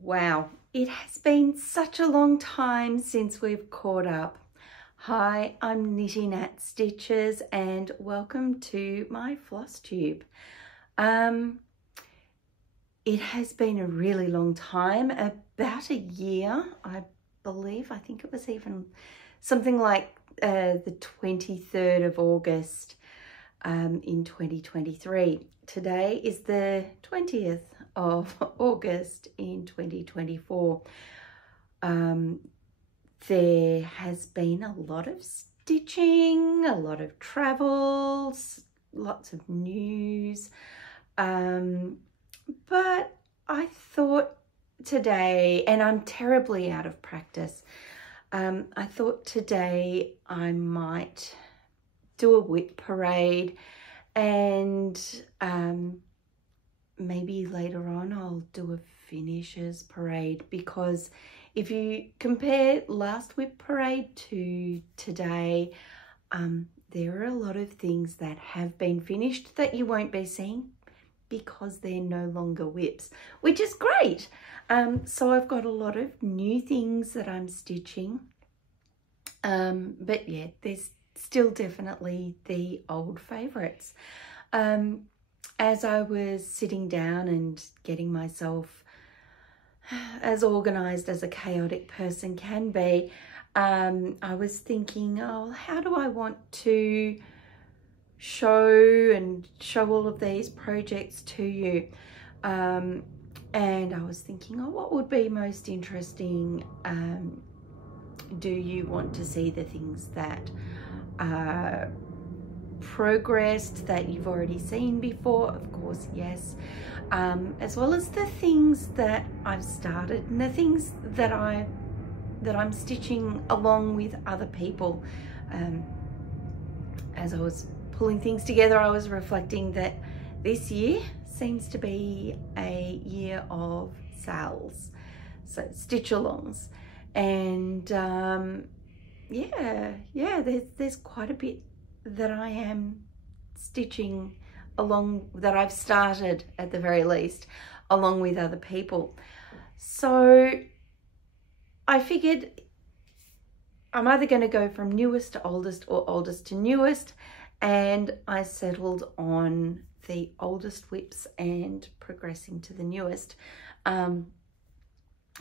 Wow, it has been such a long time since we've caught up. Hi, I'm Knitting at Stitches and welcome to my Flosstube. It has been a really long time, about a year, I believe. I think it was even something like the 23rd of August in 2023. Today is the 20th of August in 2024. There has been a lot of stitching, a lot of travels, lots of news, but I thought today, and I'm terribly out of practice, I thought today I might do a WIP parade, and maybe later on I'll do a finishers parade, because if you compare last WIP parade to today, there are a lot of things that have been finished that you won't be seeing because they're no longer WIPs, which is great. So I've got a lot of new things that I'm stitching, but yeah, there's still definitely the old favorites. As I was sitting down and getting myself as organized as a chaotic person can be, I was thinking, oh, how do I want to show all of these projects to you? And I was thinking, oh, what would be most interesting? Do you want to see the things that are progressed, that you've already seen before? Of course, yes. As well as the things that I've started and the things that I'm stitching along with other people. As I was pulling things together, I was reflecting that this year seems to be a year of sales, so stitch-alongs, and yeah, there's quite a bit that I am stitching along, that I've started at the very least, along with other people. So I figured I'm either going to go from newest to oldest or oldest to newest, and I settled on the oldest WIPs and progressing to the newest.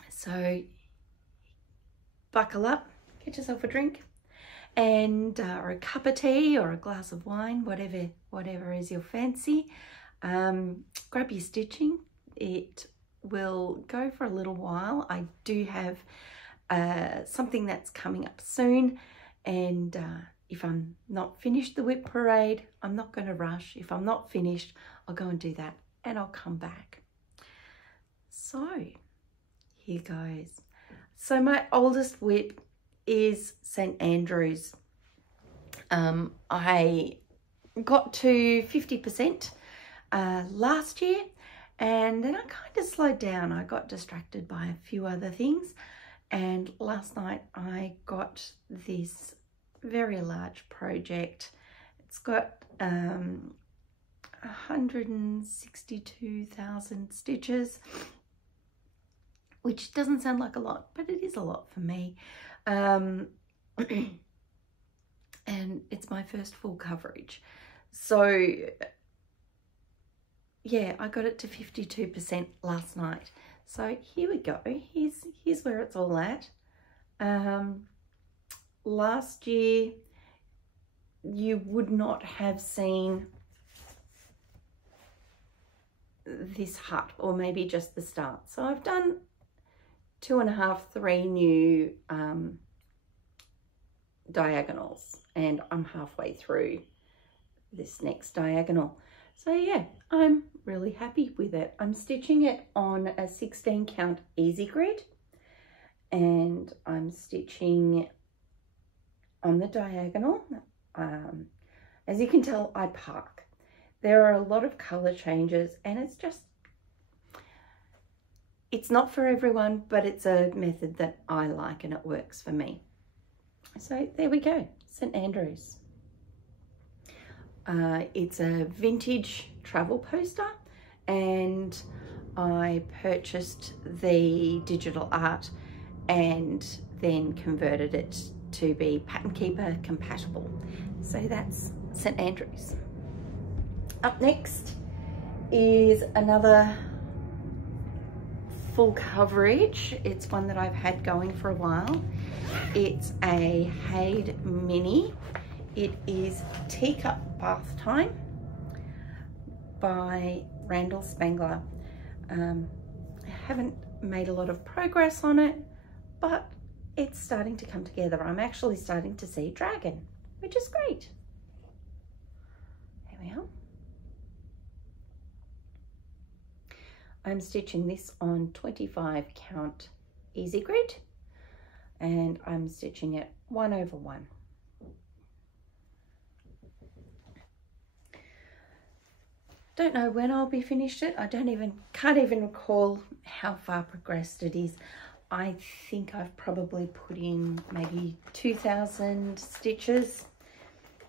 So buckle up, get yourself a drink, and or a cup of tea or a glass of wine, whatever is your fancy. Grab your stitching. It will go for a little while. I do have something that's coming up soon, and if I'm not finished the WIP parade, I'm not going to rush. If I'm not finished, I'll go and do that and I'll come back. So here goes. So my oldest WIP is St. Andrews. I got to 50% last year, and then I kind of slowed down. I got distracted by a few other things, and last night I got this very large project. It's got 162,000 stitches, which doesn't sound like a lot, but it is a lot for me. And it's my first full coverage. So yeah, I got it to 52% last night. So here we go. Here's where it's all at. Last year, you would not have seen this hut, or maybe just the start. So I've done 2.5, 3 new diagonals, and I'm halfway through this next diagonal. So yeah, I'm really happy with it. I'm stitching it on a 16 count easy grid, and I'm stitching on the diagonal. As you can tell, I park. There are a lot of color changes, and it's not for everyone, but it's a method that I like and it works for me. So there we go, St. Andrews. It's a vintage travel poster, and I purchased the digital art and then converted it to be Pattern Keeper compatible. So that's St Andrews. Up next is another full coverage. It's one that I've had going for a while. It's a Hade Mini. It is Teacup Bath Time by Randall Spangler. I haven't made a lot of progress on it, but it's starting to come together. I'm actually starting to see dragon, which is great. There we are. I'm stitching this on 25 count easy grid, and I'm stitching it 1/1. Don't know when I'll be finished it. I can't even recall how far progressed it is. I think I've probably put in maybe 2,000 stitches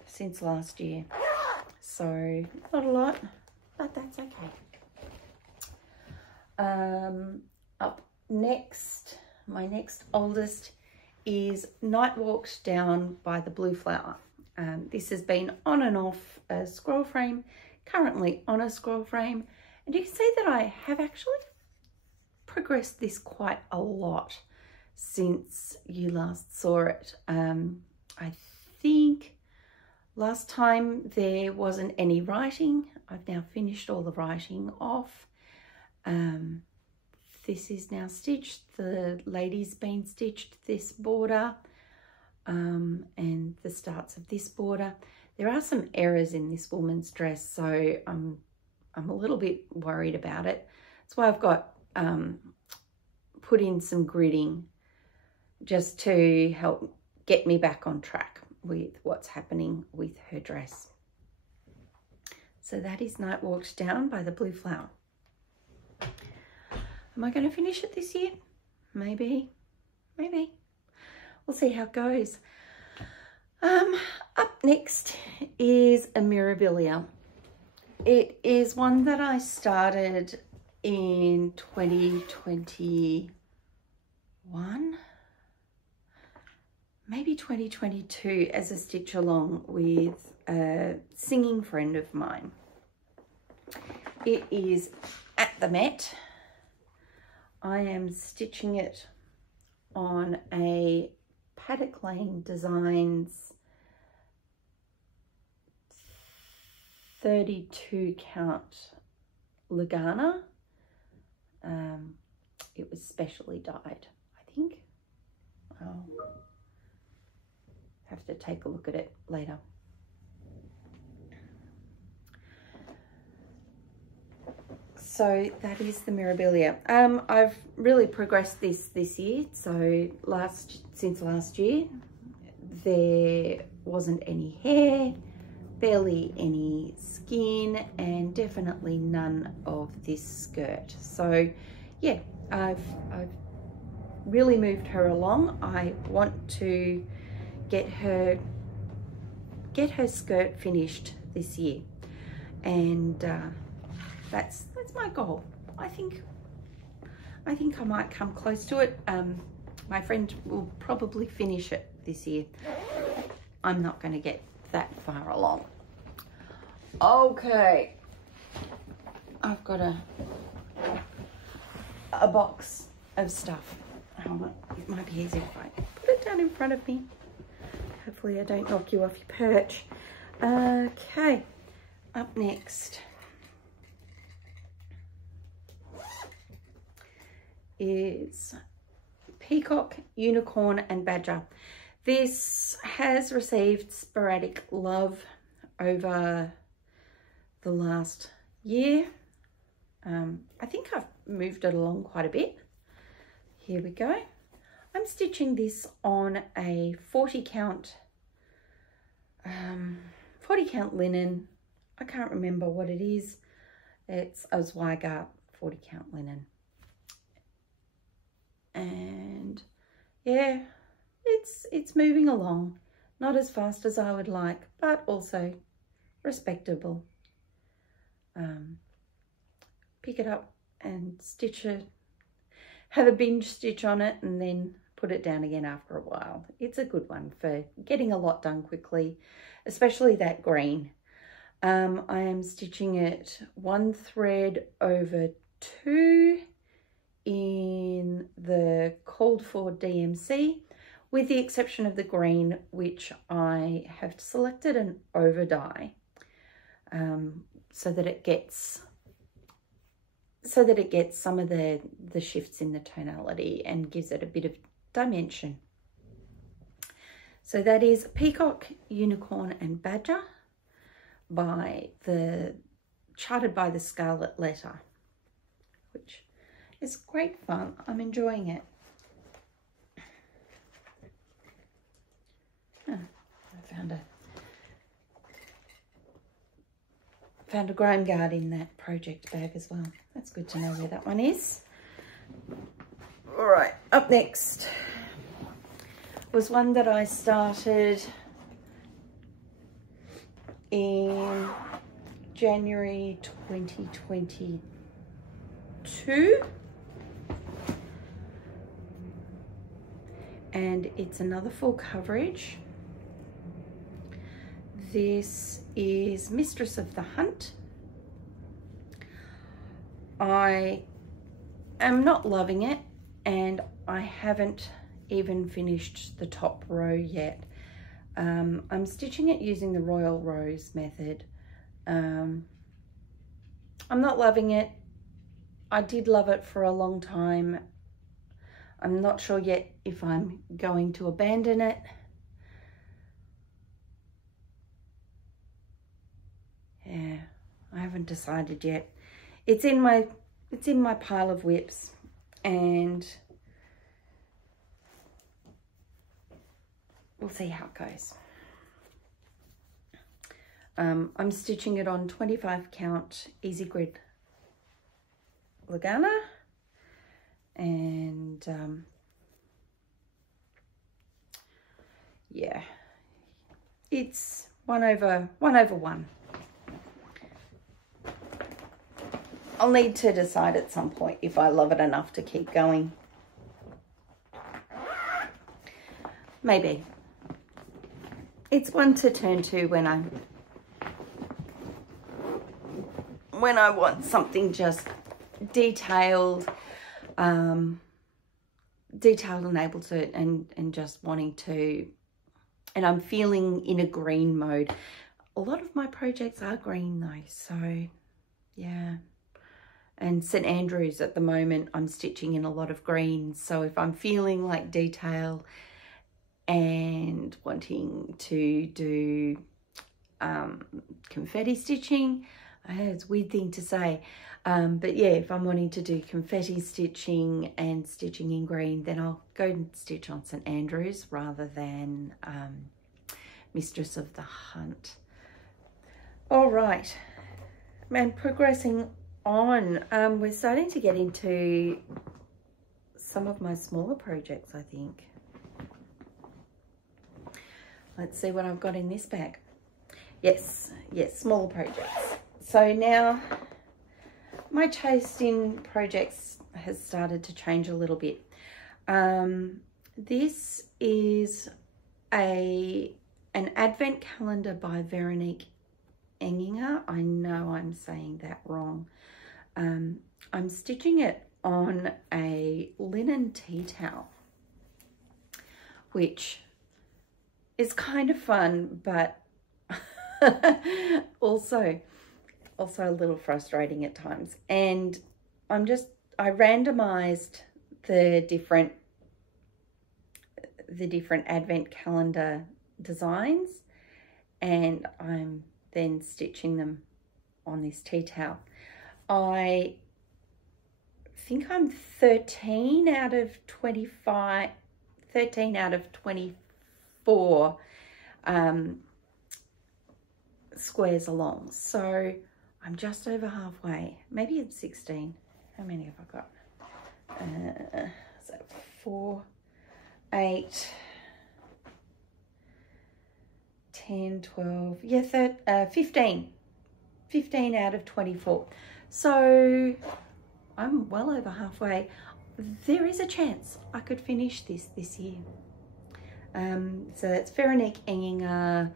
since last year. So not a lot, but that's okay. Up next, my next oldest is Night Walked Down by the Blue Flower. This has been on and off a scroll frame, currently on a scroll frame, and you can see that I have actually progressed this quite a lot since you last saw it. I think last time there wasn't any writing. I've now finished all the writing off. This is now stitched. The lady's been stitched, this border, and the starts of this border. There are some errors in this woman's dress, so I'm a little bit worried about it. That's why I've got put in some gridding just to help get me back on track with what's happening with her dress. So that is Night Walked Down by the Blue Flower. Am I going to finish it this year? Maybe. We'll see how it goes. Up next is a Mirabilia. It is one that I started in 2021, maybe 2022, as a stitch along with a singing friend of mine. It is at the Met. I am stitching it on a Paddock Lane Designs 32 count Lagana. It was specially dyed, I think. I'll have to take a look at it later. So that is the Mirabilia. I've really progressed this year. So since last year, there wasn't any hair, barely any skin, and definitely none of this skirt. So yeah, I've really moved her along. I want to get her skirt finished this year, and that's my goal. I think I might come close to it. My friend will probably finish it this year. I'm not going to get that far along. Okay, I've got a box of stuff. Hold on. It might be easier if I put it down in front of me. Hopefully I don't knock you off your perch. Okay, up next is Peacock, Unicorn and Badger. This has received sporadic love over the last year. I think I've moved it along quite a bit. Here we go. I'm stitching this on a 40 count linen. I can't remember what it is. It's a Zweigart 40 count linen. And yeah, it's moving along. Not as fast as I would like, but also respectable. Pick it up and have a binge stitch on it and then put it down again after a while. It's a good one for getting a lot done quickly, especially that green. I am stitching it 1 thread over 2 in the called for DMC, with the exception of the green, which I have selected an over dye, so that it gets some of the shifts in the tonality and gives it a bit of dimension. So that is Peacock, Unicorn and Badger charted by the Scarlet Letter, which is great fun. I'm enjoying it. I found a grime guard in that project bag as well. That's good to know where that one is. All right, up next was one that I started in January 2022. And it's another full coverage. This is Mistress of the Hunt. I am not loving it, and I haven't even finished the top row yet. I'm stitching it using the Royal Rose method. I'm not loving it. I did love it for a long time. I'm not sure yet if I'm going to abandon it. Yeah, I haven't decided yet. It's in my pile of WIPs, and we'll see how it goes. I'm stitching it on 25 count Easy Grid Lagana, and yeah, it's 1/1. I'll need to decide at some point if I love it enough to keep going. Maybe. It's one to turn to when I want something just detailed, and able to, and just wanting to, and I'm feeling in a green mode. A lot of my projects are green though, so yeah. And St. Andrews at the moment, I'm stitching in a lot of greens. So if I'm feeling like detail and wanting to do confetti stitching, it's a weird thing to say, but yeah, if I'm wanting to do confetti stitching and stitching in green, then I'll go and stitch on St. Andrews rather than Mistress of the Hunt. All right, and progressing on, we're starting to get into some of my smaller projects, I think. Let's see what I've got in this bag. Yes, smaller projects. So now my taste in projects has started to change a little bit. This is an advent calendar by Veronique Enginger. I know I'm saying that wrong. I'm stitching it on a linen tea towel, which is kind of fun, but also a little frustrating at times. And I randomized the different advent calendar designs, and I'm then stitching them on this tea towel. I think I'm 13 out of 24 squares along. So I'm just over halfway. Maybe it's 16. How many have I got? So 4, 8, 10, 12, yeah, 15 out of 24. So I'm well over halfway. There is a chance I could finish this year. So that's Veronique Enginger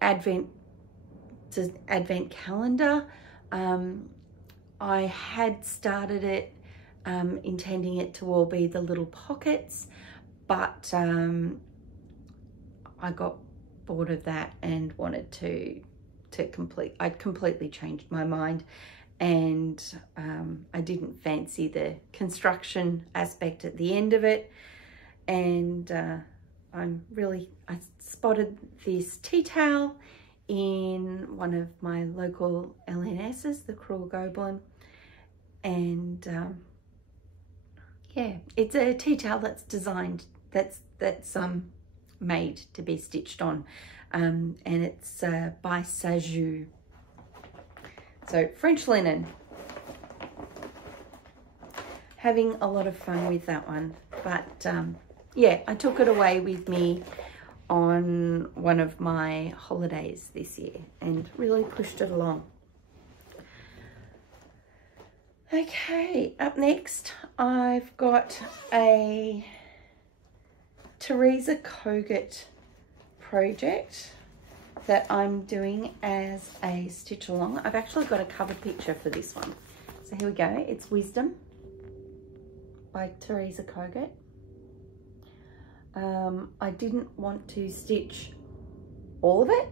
Advent calendar. I had started it intending it to all be the little pockets, but I got bored of that and wanted to complete. I'd completely changed my mind, and I didn't fancy the construction aspect at the end of it. And I spotted this tea towel in one of my local LNSs, the Cruel Goblin, and yeah, it's a tea towel that's designed, that's made to be stitched on, and it's by Sajou. So French linen. Having a lot of fun with that one, but yeah, I took it away with me on one of my holidays this year and really pushed it along. Okay, up next I've got a Teresa Kogut project that I'm doing as a stitch along. I've actually got a cover picture for this one. So here we go. It's Wisdom by Teresa Kogut. I didn't want to stitch all of it,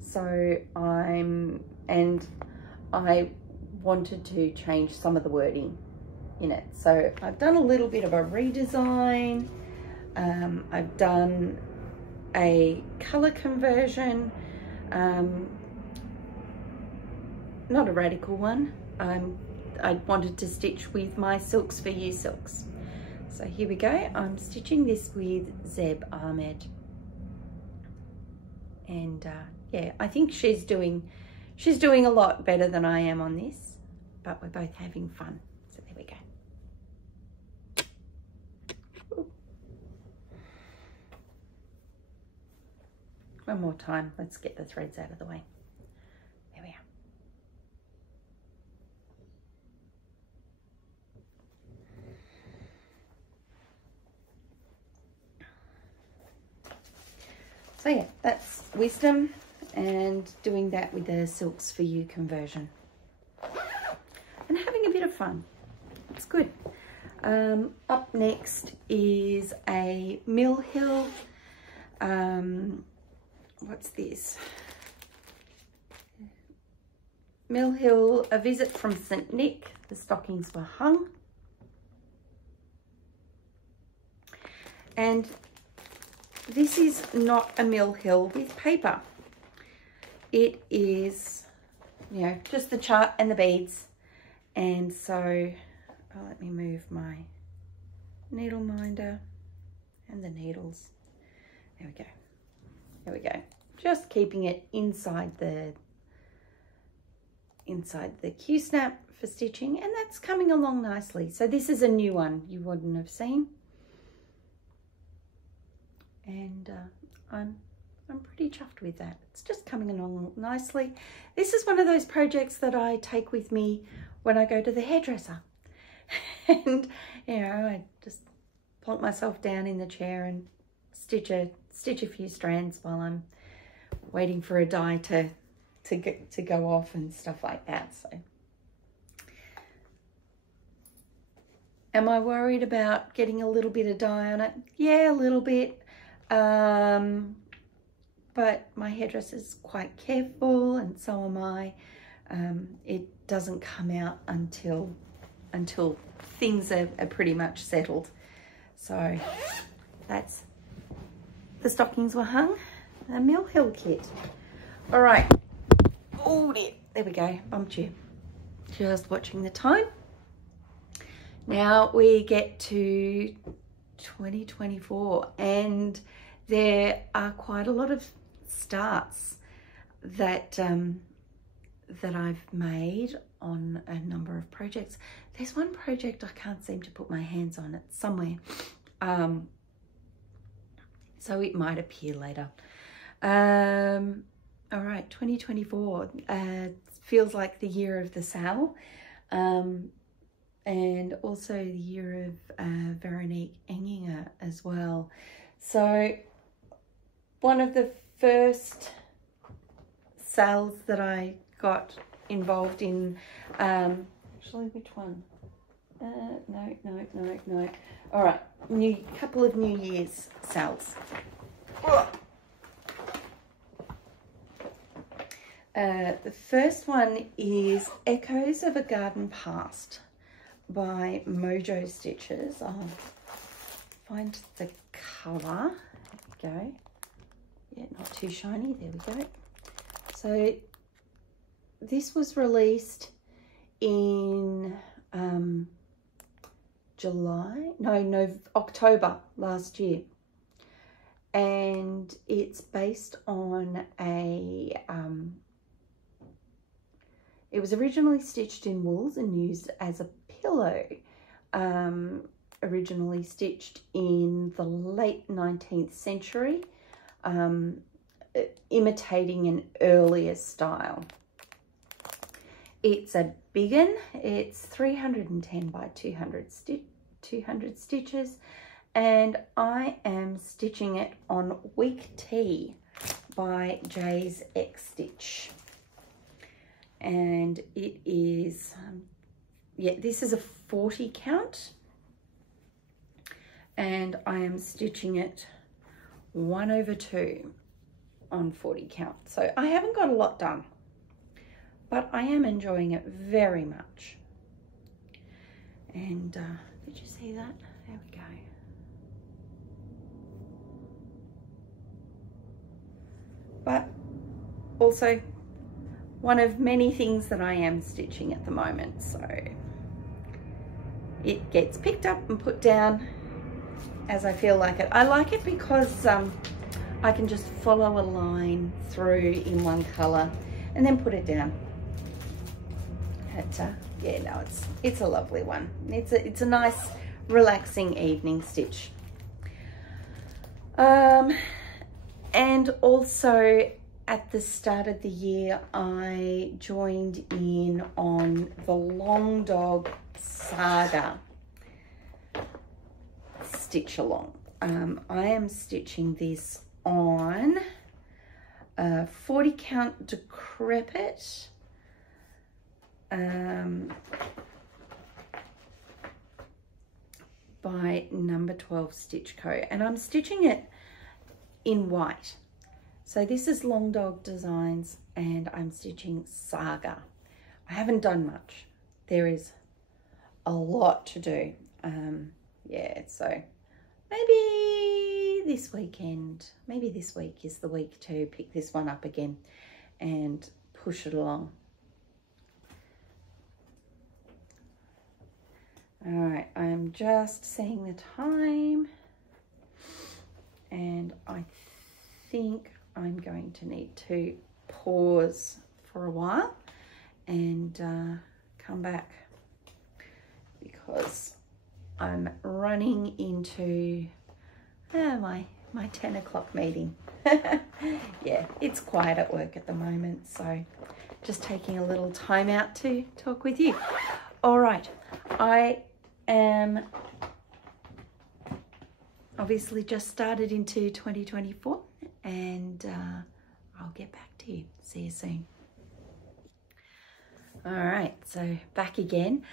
so I wanted to change some of the wording in it. So I've done a little bit of a redesign. I've done a color conversion, not a radical one. I wanted to stitch with my Silks for You silks. So here we go. I'm stitching this with Zeb Ahmed, and yeah, I think she's doing a lot better than I am on this, but we're both having fun. So there we go. Ooh. One more time. Let's get the threads out of the way. There we are. So yeah, that's Wisdom, and doing that with the Silks for You conversion. And having a bit of fun. It's good. Up next is a Mill Hill. What's this? Mill Hill, A Visit from St. Nick. The stockings were hung. And this is not a Mill Hill with paper. It is, you know, just the chart and the beads. And so, let me move my needle minder and the needles. There we go. There we go. Just keeping it inside the Q-snap for stitching, and that's coming along nicely. So this is a new one you wouldn't have seen. And I'm pretty chuffed with that. It's just coming along nicely. This is one of those projects that I take with me when I go to the hairdresser. And, you know, I just plonk myself down in the chair and stitch a few strands while I'm waiting for a dye to go off and stuff like that. So, am I worried about getting a little bit of dye on it? Yeah, a little bit. But my hairdresser's quite careful, and so am I. It doesn't come out until things are pretty much settled. So that's the stockings were hung. A Mill Hill kit. All right. Oh dear. There we go. Bumped you. Just watching the time. Now we get to 2024, and there are quite a lot of starts that that I've made on a number of projects. There's one project I can't seem to put my hands on. It's somewhere, so it might appear later. All right, 2024 feels like the year of the sow. and also the year of Veronique Enginger as well. So one of the first sales that I got involved in, actually which one? No. All right, couple of New Year's sales. The first one is Echoes of a Garden Past by Mojo Stitches. I'll find the colour. There we go. Yeah, not too shiny. There we go. So this was released in October last year, and it's based on a it was originally stitched in wools and used as a pillow, originally stitched in the late 19th century, imitating an earlier style. It's a big one. It's 310 by 200 stitches, and I am stitching it on Week T by Jay's X Stitch. And it is, this is a 40 count, and I am stitching it 1/2 on 40 count. So I haven't got a lot done, but I am enjoying it very much. And did you see that? There we go. But also one of many things that I am stitching at the moment, so it gets picked up and put down as I feel like it. I like it because I can just follow a line through in one colour and then put it down. Yeah, no, it's a lovely one. It's a nice relaxing evening stitch. And also at the start of the year, I joined in on the Long Dog Saga stitch along. I am stitching this on 40 count Decrepit, by number 12 Stitch Co. And I'm stitching it in white. So this is Long Dog Designs, and I'm stitching Saga. I haven't done much. There is a lot to do. Yeah, so maybe this weekend, maybe this week is the week to pick this one up again and push it along. All right, I'm just seeing the time, and I think I'm going to need to pause for a while and come back, because I'm running into my 10 o'clock meeting. Yeah, it's quiet at work at the moment, so just taking a little time out to talk with you. All right, I am obviously just started into 2024, and I'll get back to you. See you soon. All right, so back again.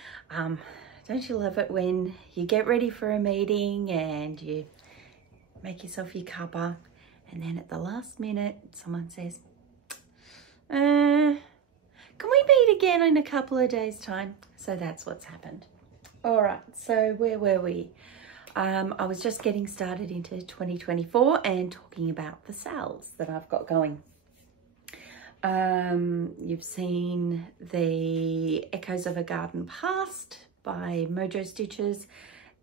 Don't you love it when you get ready for a meeting and you make yourself your cuppa, and then at the last minute someone says, can we meet again in a couple of days' time? So that's what's happened. All right, so where were we? I was just getting started into 2024 and talking about the sales that I've got going. You've seen the Echoes of a Garden Past by Mojo Stitches,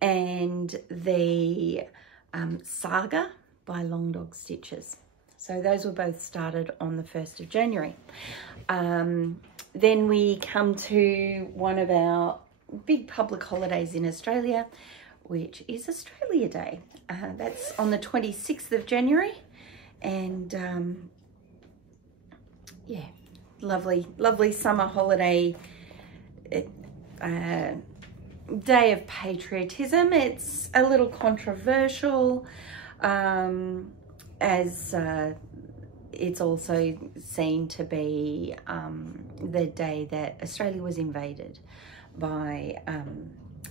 and the Saga by Long Dog Stitches. So those were both started on the 1st of January. Then we come to one of our big public holidays in Australia, which is Australia Day. That's on the 26th of January. And yeah, lovely summer holiday Day of Patriotism. It's a little controversial, as it's also seen to be the day that Australia was invaded by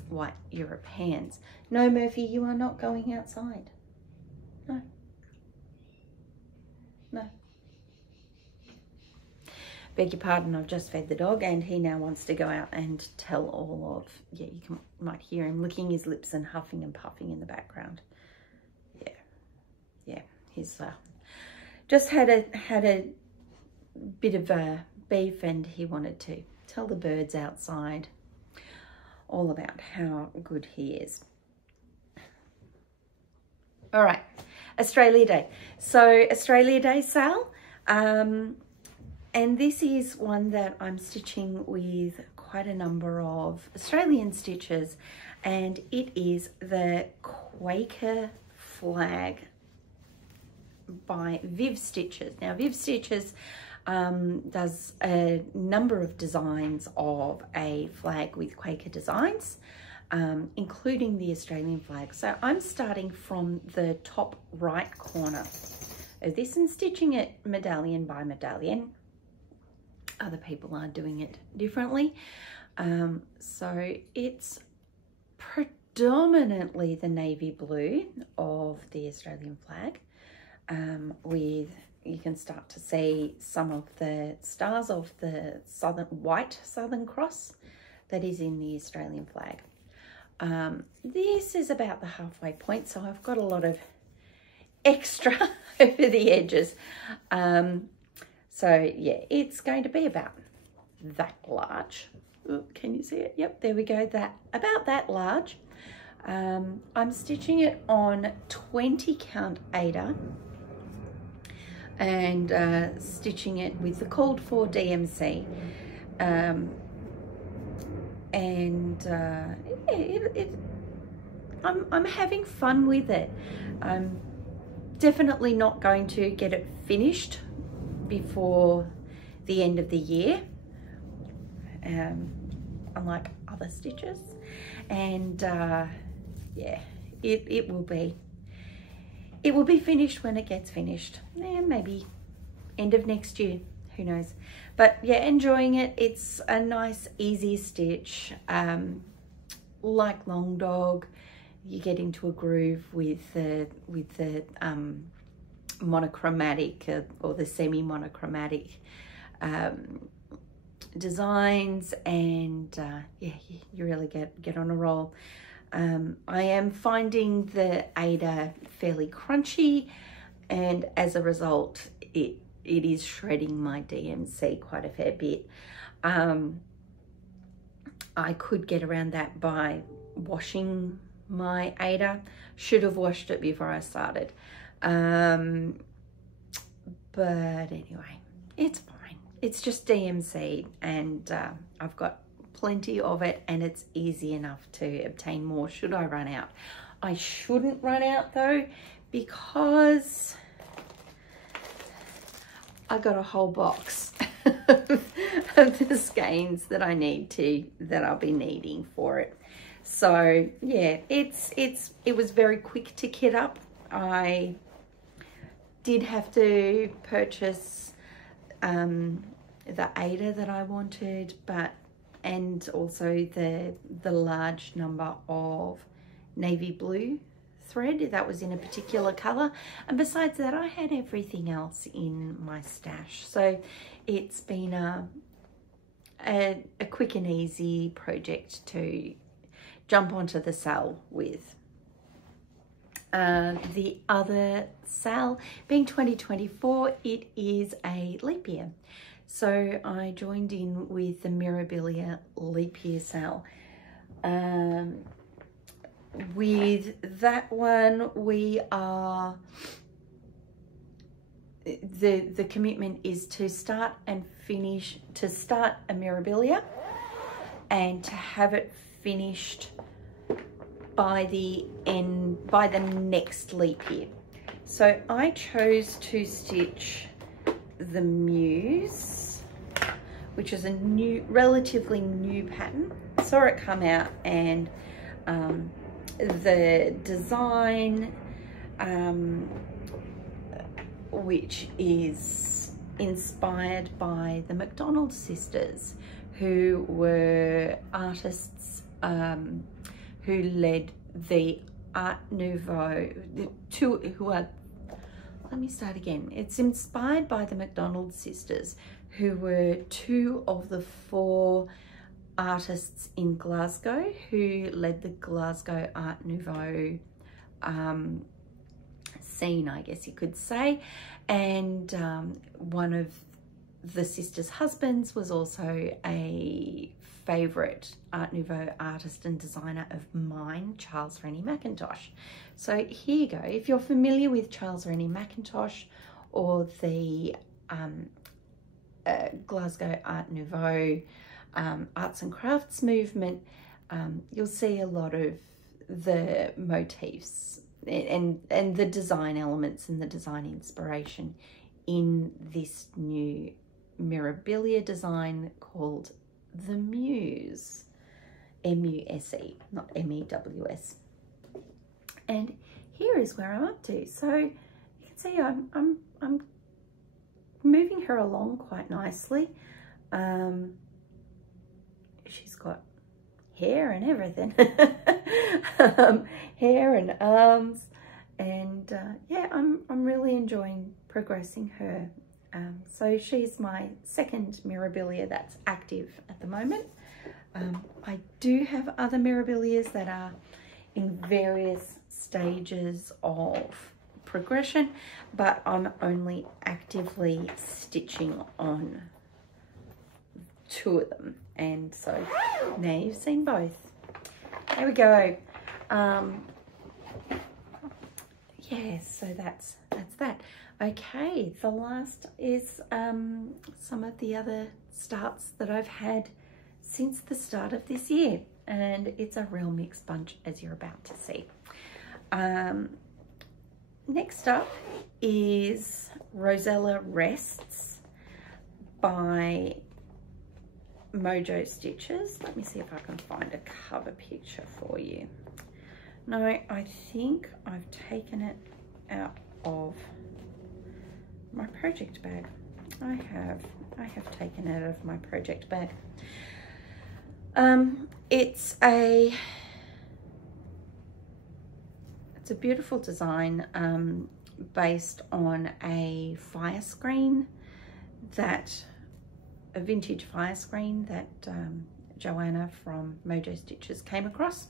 white Europeans. No, Murphy, you are not going outside. No. No. Beg your pardon, I've just fed the dog and he now wants to go out and tell all of, yeah, you might hear him licking his lips and huffing and puffing in the background. Yeah, he's just had a bit of beef and he wanted to tell the birds outside all about how good he is. All right, Australia Day. So Australia Day sale. And this is one that I'm stitching with quite a number of Australian stitches, and it is the Quaker flag by Viv Stitches. Now Viv Stitches does a number of designs of a flag with Quaker designs, including the Australian flag. So I'm starting from the top right corner of this and stitching it medallion by medallion. Other people are doing it differently. So it's predominantly the navy blue of the Australian flag, with, you can start to see some of the stars of the white Southern Cross that is in the Australian flag. This is about the halfway point, so I've got a lot of extra over the edges. So yeah, it's going to be about that large. Ooh, can you see it? Yep, there we go, about that large. I'm stitching it on 20 count Aida and stitching it with the called for DMC. I'm having fun with it. I'm definitely not going to get it finished before the end of the year, unlike other stitches, and yeah, it will be finished when it gets finished. Yeah, maybe end of next year, who knows. But yeah, enjoying it. It's a nice easy stitch, like Long Dog. You get into a groove with the monochromatic or the semi-monochromatic designs, and yeah, you really get on a roll. I am finding the Aida fairly crunchy, and as a result it is shredding my DMC quite a fair bit. I could get around that by washing my Aida. Should have washed it before I started. But anyway, it's fine. It's just DMC, and I've got plenty of it, and it's easy enough to obtain more should I run out. I shouldn't run out though, because I got a whole box of the skeins that I'll be needing for it. So yeah, it was very quick to kit up. I did have to purchase the Aida that I wanted, and also the large number of navy blue thread that was in a particular color, and besides that I had everything else in my stash. So it's been a quick and easy project to jump onto the sale with. The other sale being 2024, it is a leap year. So I joined in with the Mirabilia leap year sale. With that one, we are, the commitment is to start a Mirabilia and to have it finished by the next leap year. So I chose to stitch the Muse, which is a relatively new pattern. So saw it come out, and the design, which is inspired by the McDonald sisters, who were artists who led the Art Nouveau, let me start again. It's inspired by the McDonald sisters, who were 2 of the 4 artists in Glasgow who led the Glasgow Art Nouveau scene, I guess you could say. And one of the sisters' husbands was also a favourite Art Nouveau artist and designer of mine, Charles Rennie Mackintosh. So here you go. If you're familiar with Charles Rennie Mackintosh or the Glasgow Art Nouveau arts and crafts movement, you'll see a lot of the motifs and the design elements and the design inspiration in this new mirabilia design called the Muse, M-U-S-E, not M-E-W-S. And here is where I'm up to. So you can see I'm moving her along quite nicely. She's got hair and everything, hair and arms, and yeah, I'm really enjoying progressing her. So she's my second mirabilia that's active at the moment. I do have other mirabilias that are in various stages of progression, but I'm only actively stitching on 2 of them. And so now you've seen both. There we go. Yeah, so that's that. Okay, the last is some of the other starts that I've had since the start of this year, and it's a real mixed bunch, as you're about to see. Next up is Rosella Rests by Mojo Stitches. Let me see if I can find a cover picture for you. No, I think I've taken it out of my project bag. I have taken it out of my project bag. It's a beautiful design based on a fire screen, a vintage fire screen that Joanna from Mojo Stitches came across,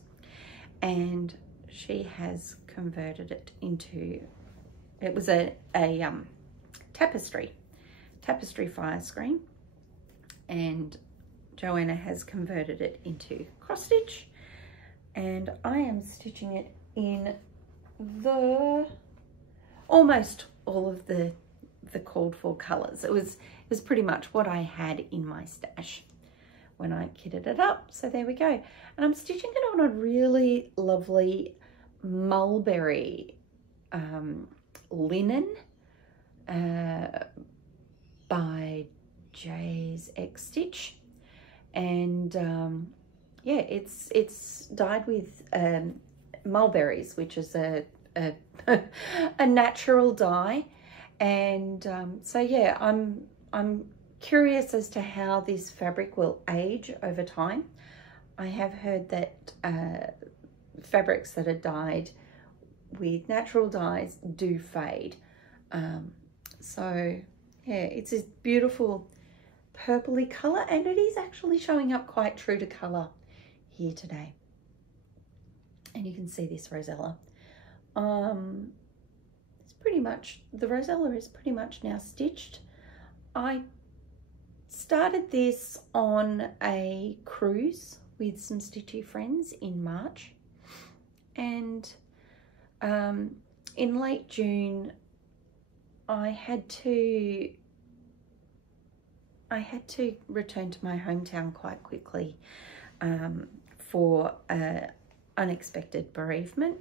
and she has converted it into, it was a tapestry fire screen, and Joanna has converted it into cross stitch, and I am stitching it in almost all of the called for colors. It was pretty much what I had in my stash when I kitted it up. So there we go. And I'm stitching it on a really lovely mulberry linen by Jay's X Stitch, and yeah, it's dyed with mulberries, which is a natural dye. And so yeah, I'm curious as to how this fabric will age over time. I have heard that fabrics that are dyed with natural dyes do fade. So yeah, it's this beautiful purpley colour, and it is actually showing up quite true to colour here today. And you can see this Rosella. It's pretty much, the Rosella is pretty much now stitched. I started this on a cruise with some stitchy friends in March, and in late June I had to return to my hometown quite quickly for an unexpected bereavement,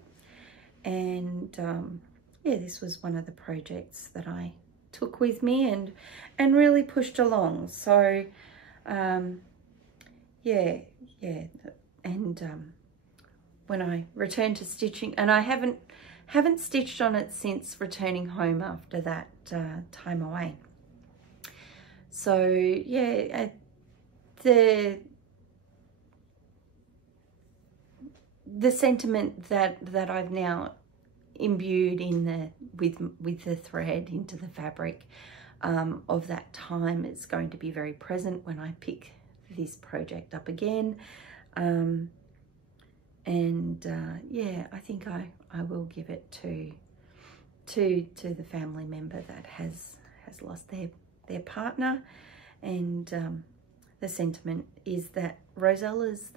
and yeah, this was one of the projects that I took with me and really pushed along. So yeah, yeah, and when I return to stitching, and I haven't stitched on it since returning home after that time away. So yeah, the sentiment that I've now imbued in with the thread into the fabric of that time is going to be very present when I pick this project up again. Yeah, I think I will give it to the family member that has lost their partner, and the sentiment is that rosellas,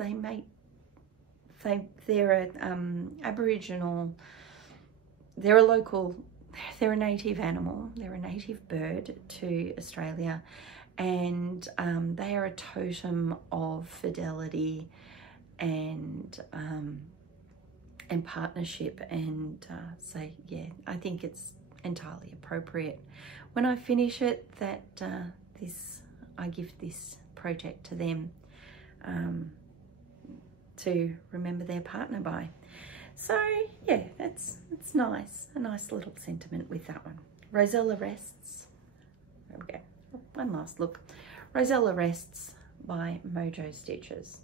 they're Aboriginal, they're a native animal, they're a native bird to Australia, and they are a totem of fidelity and partnership, and so yeah, I think it's entirely appropriate when I finish it that I give this project to them to remember their partner by. So yeah, it's nice, a nice little sentiment with that one. Rosella Rests, there we go, one last look. Rosella Rests by Mojo Stitches,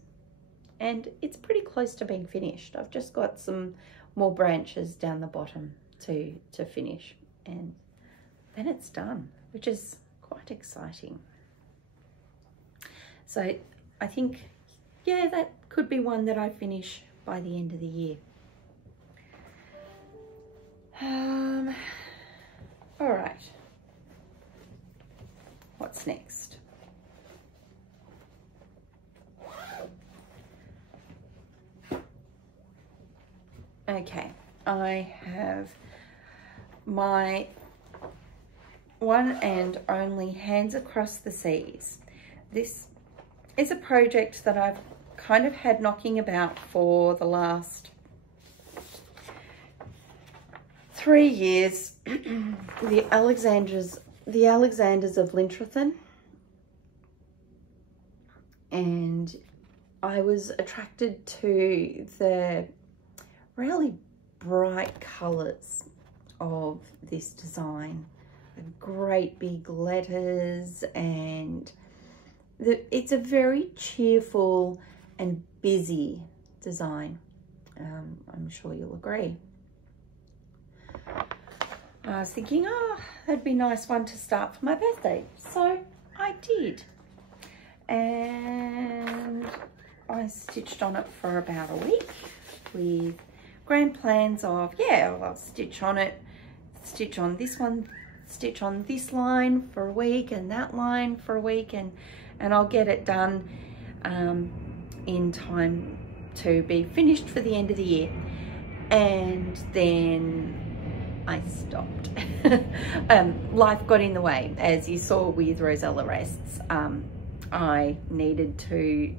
and it's pretty close to being finished. I've just got some more branches down the bottom to finish, and then it's done, which is quite exciting. So I think, yeah, that could be one that I finish by the end of the year. All right, what's next? Okay, I have my one and only Hands Across the Seas. This is a project that I've kind of had knocking about for the last 3 years. the Alexanders of Lintrathen, and I was attracted to the really bright colours of this design, the great big letters, and it's a very cheerful and busy design. I'm sure you'll agree. I was thinking, oh, that'd be a nice one to start for my birthday. So I did. And I stitched on it for about a week with grand plans of, yeah, I'll stitch on it, stitch on this one, stitch on this line for a week and that line for a week, and I'll get it done in time to be finished for the end of the year. And then I stopped. Life got in the way, as you saw with Rosella Rests. I needed to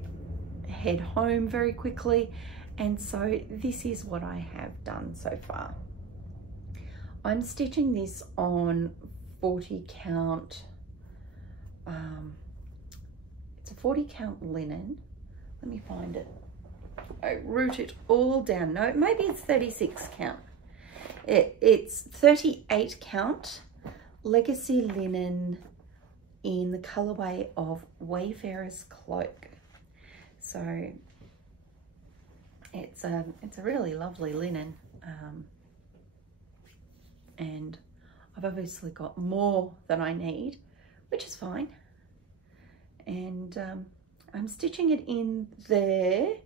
head home very quickly, and so this is what I have done so far. I'm stitching this on 40 count, it's a 40 count linen. Let me find it. I wrote it all down. No, maybe it's 36 count. It's 38 count legacy linen in the colorway of Wayfarer's Cloak. So it's a really lovely linen, and I've obviously got more than I need, which is fine. And I'm stitching it in there,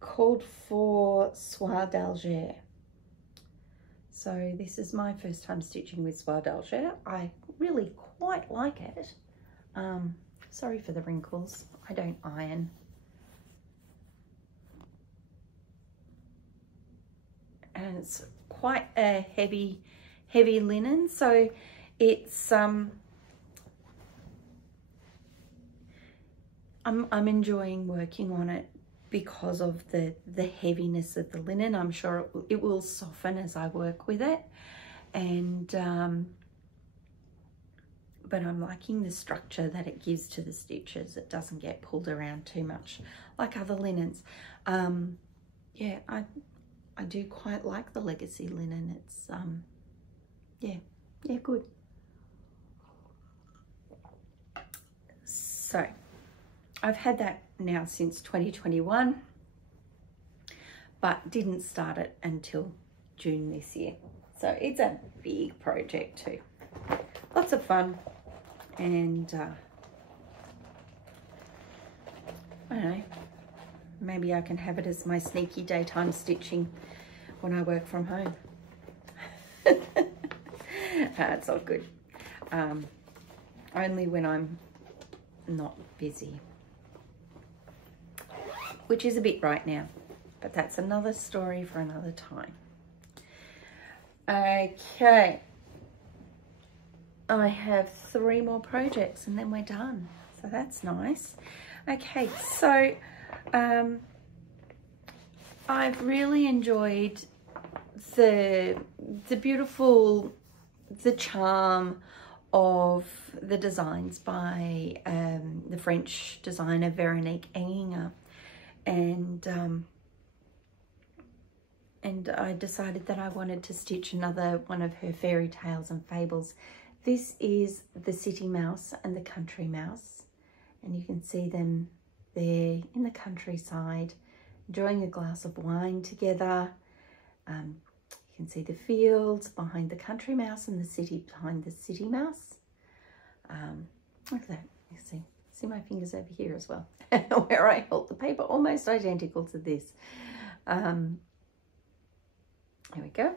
called for Soie d'Alger. So this is my first time stitching with Soie d'Alger. I really quite like it. Sorry for the wrinkles, I don't iron. And it's quite a heavy linen, so it's I'm enjoying working on it because of the heaviness of the linen. I'm sure it will soften as I work with it, and but I'm liking the structure that it gives to the stitches. It doesn't get pulled around too much like other linens. Yeah, I do quite like the Legacy linen. It's yeah, good. So I've had that now since 2021, but didn't start it until June this year. So it's a big project too. Lots of fun, and I don't know, maybe I can have it as my sneaky daytime stitching when I work from home. It's all good. Only when I'm not busy, which is a bit right now, but that's another story for another time. Okay, I have 3 more projects and then we're done, so that's nice. Okay, so I've really enjoyed the beautiful, the charm of the designs by the French designer Veronique Enginger, and I decided that I wanted to stitch another one of her fairy tales and fables. This is the City Mouse and the Country Mouse, and you can see them there in the countryside enjoying a glass of wine together. You can see the fields behind the Country Mouse and the city behind the City Mouse. Look at that. You see my fingers over here as well, where I hold the paper, almost identical to this. There we go.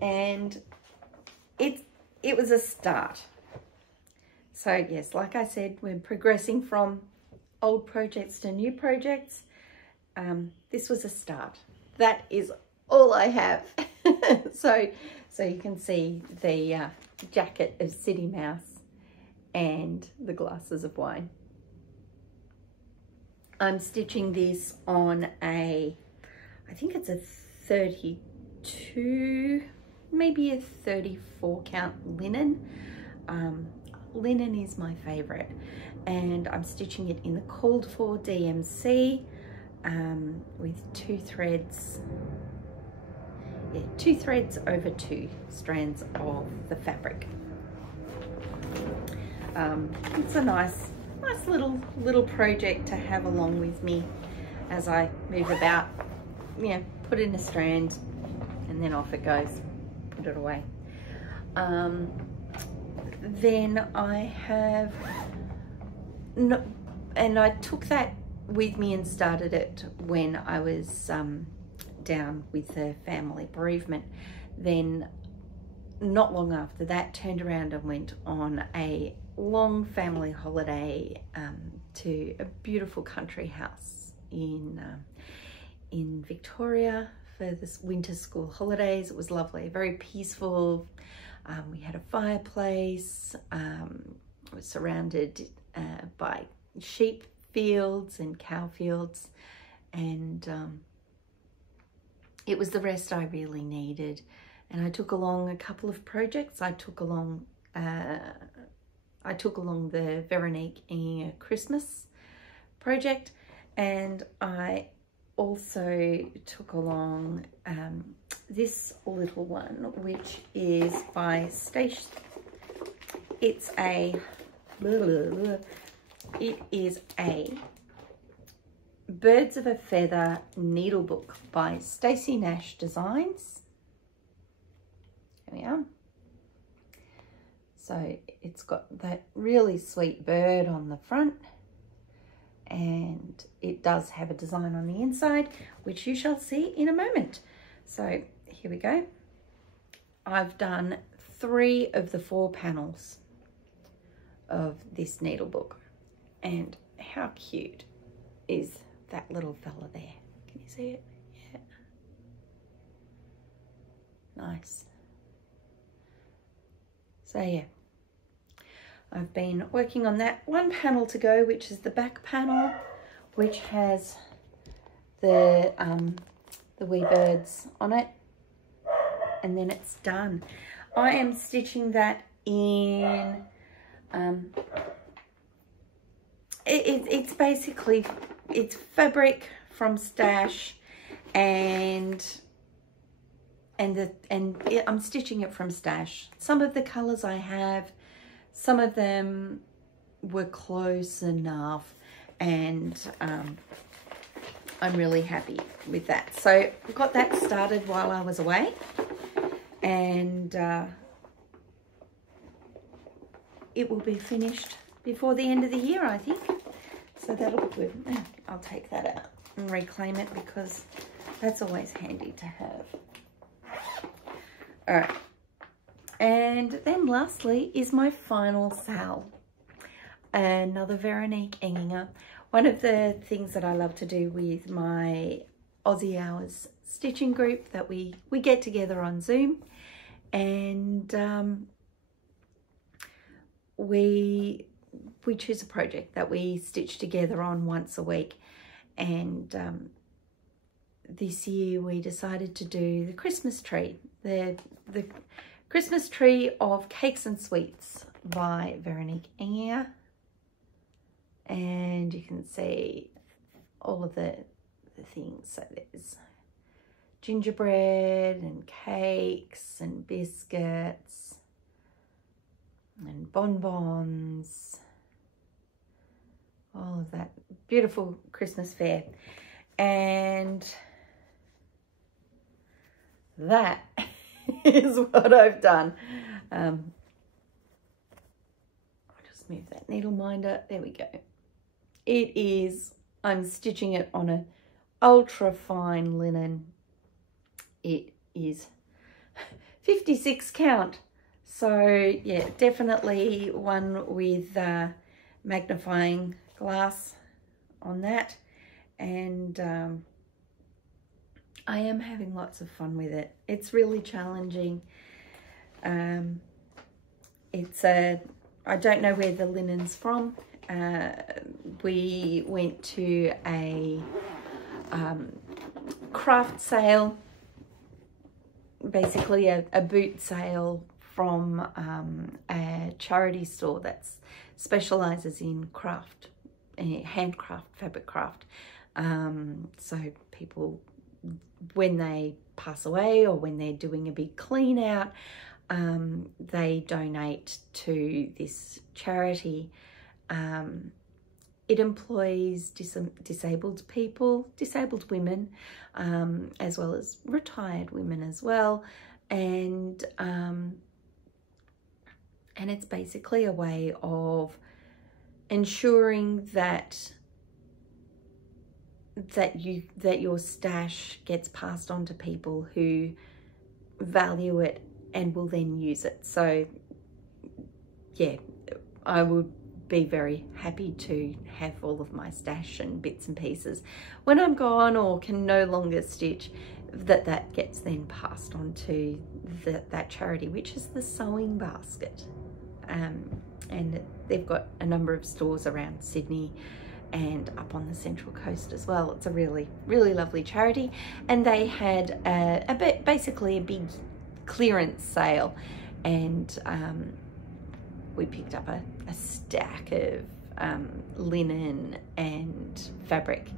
And it was a start. So yes, like I said, we're progressing from old projects to new projects. This was a start. That is all I have. So you can see the jacket of City Mouse and the glasses of wine. I'm stitching this on I think it's a 32, maybe a 34 count linen. Linen is my favorite, and I'm stitching it in the called for DMC with 2 threads. Yeah, 2 threads over 2 strands of the fabric. It's a nice little project to have along with me as I move about. You know, put in a strand and then off it goes. Put it away. Then I have and I took that with me and started it when I was down with the family bereavement. Then not long after that, turned around and went on a long family holiday to a beautiful country house in Victoria for this winter school holidays. It was lovely, very peaceful. We had a fireplace. It was surrounded by sheep fields and cow fields, and it was the rest I really needed. And I took along a couple of projects. I took along the Veronique Enginger Christmas project, and I also took along this little one, which is by Stacy. It is a Birds of a Feather needlebook by Stacey Nash Designs. There we are. So it's got that really sweet bird on the front, and it does have a design on the inside, which you shall see in a moment. So here we go. I've done 3 of the 4 panels of this needlebook, and how cute is that little fella there? Can you see it? Yeah. Nice. So yeah, I've been working on that. 1 panel to go, which is the back panel, which has the wee birds on it, and then it's done. I am stitching that in It's basically, it's fabric from Stash, and I'm stitching it from Stash. Some of the colors I have, some of them were close enough, and I'm really happy with that. So I got that started while I was away, and it will be finished before the end of the year, I think. So that'll be good. I'll take that out and reclaim it, because that's always handy to have. All right. And then lastly is my final sale. Another Veronique Enginger. One of the things that I love to do with my Aussie Hours stitching group, that we get together on Zoom, and we choose a project that we stitch together on once a week. And this year we decided to do the Christmas tree, the Christmas tree of Cakes and Sweets by Veronique Enginger. And you can see all of the things. So there's gingerbread and cakes and biscuits and bonbons, all of that beautiful Christmas fare. And that is what I've done. I'll just move that needle minder. There we go. It is, I'm stitching it on a ultra fine linen. It is 56 count. So yeah, definitely one with magnifying glass on that. And I am having lots of fun with it. It's really challenging. It's I don't know where the linen's from. We went to a craft sale, basically a boot sale from a charity store that specializes in craft, handcraft, fabric craft. So people, when they pass away or when they're doing a big clean out, they donate to this charity. It employs disabled people, disabled women, as well as retired women as well. And it's basically a way of ensuring that your stash gets passed on to people who value it and will then use it. So yeah, I would be very happy to have all of my stash and bits and pieces when I'm gone or can no longer stitch, that gets then passed on to that charity, which is the Sewing Basket. And they've got a number of stores around Sydney and up on the Central Coast as well. It's a really, really lovely charity. And they had basically a big clearance sale, and we picked up a stack of linen and fabric,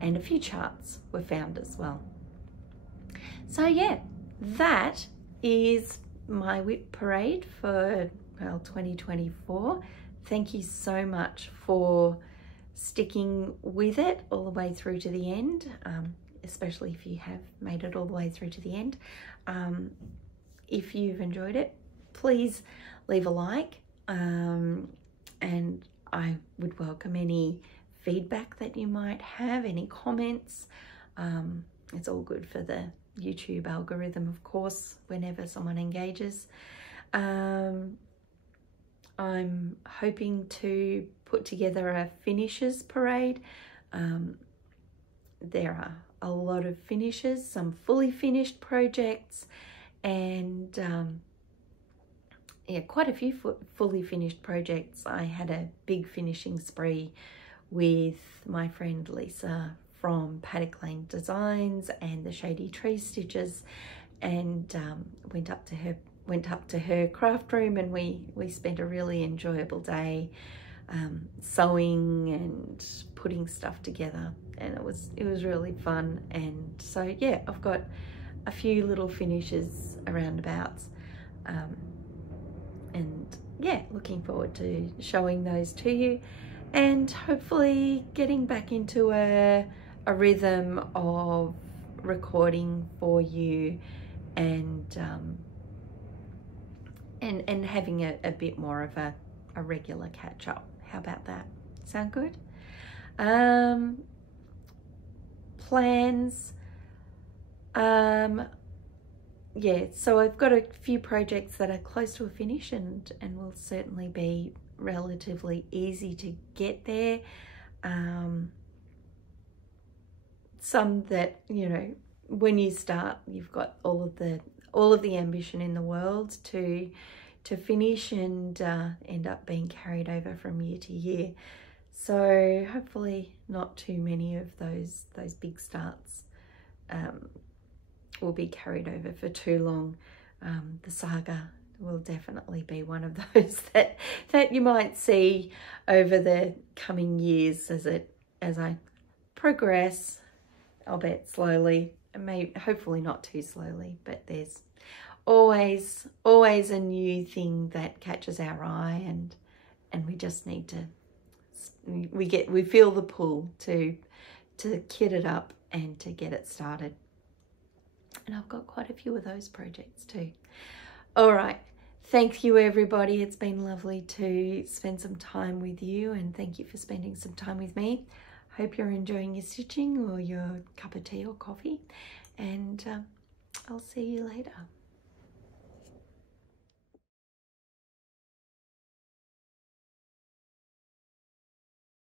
and a few charts were found as well. So yeah, that is my WIP parade for, well, 2024. Thank you so much for sticking with it all the way through to the end, especially if you have made it all the way through to the end. If you've enjoyed it, please leave a like, and I would welcome any feedback that you might have, any comments. It's all good for the YouTube algorithm, of course, whenever someone engages. I'm hoping to put together a finishes parade. There are a lot of finishes, some fully finished projects, and yeah, quite a few fully finished projects. I had a big finishing spree with my friend Lisa from Paddock Lane Designs and the Shady Tree Stitches, and went up to her went up to her craft room and we spent a really enjoyable day sewing and putting stuff together, and it was really fun. And so yeah, I've got a few little finishes around abouts, and yeah, looking forward to showing those to you and hopefully getting back into a rhythm of recording for you and having a bit more of a regular catch up. How about that? Sound good? Plans. Yeah, so I've got a few projects that are close to a finish and will certainly be relatively easy to get there. Some that, you know, when you start, you've got all of the ambition in the world to finish and end up being carried over from year to year. So hopefully not too many of those big starts will be carried over for too long. The saga will definitely be one of those that you might see over the coming years as I progress, albeit slowly, and hopefully not too slowly, but there's always a new thing that catches our eye, and we just need to we feel the pull to kit it up and to get it started. And I've got quite a few of those projects too. All right, thank you everybody. It's been lovely to spend some time with you, and thank you for spending some time with me. Hope you're enjoying your stitching or your cup of tea or coffee, and I'll see you later.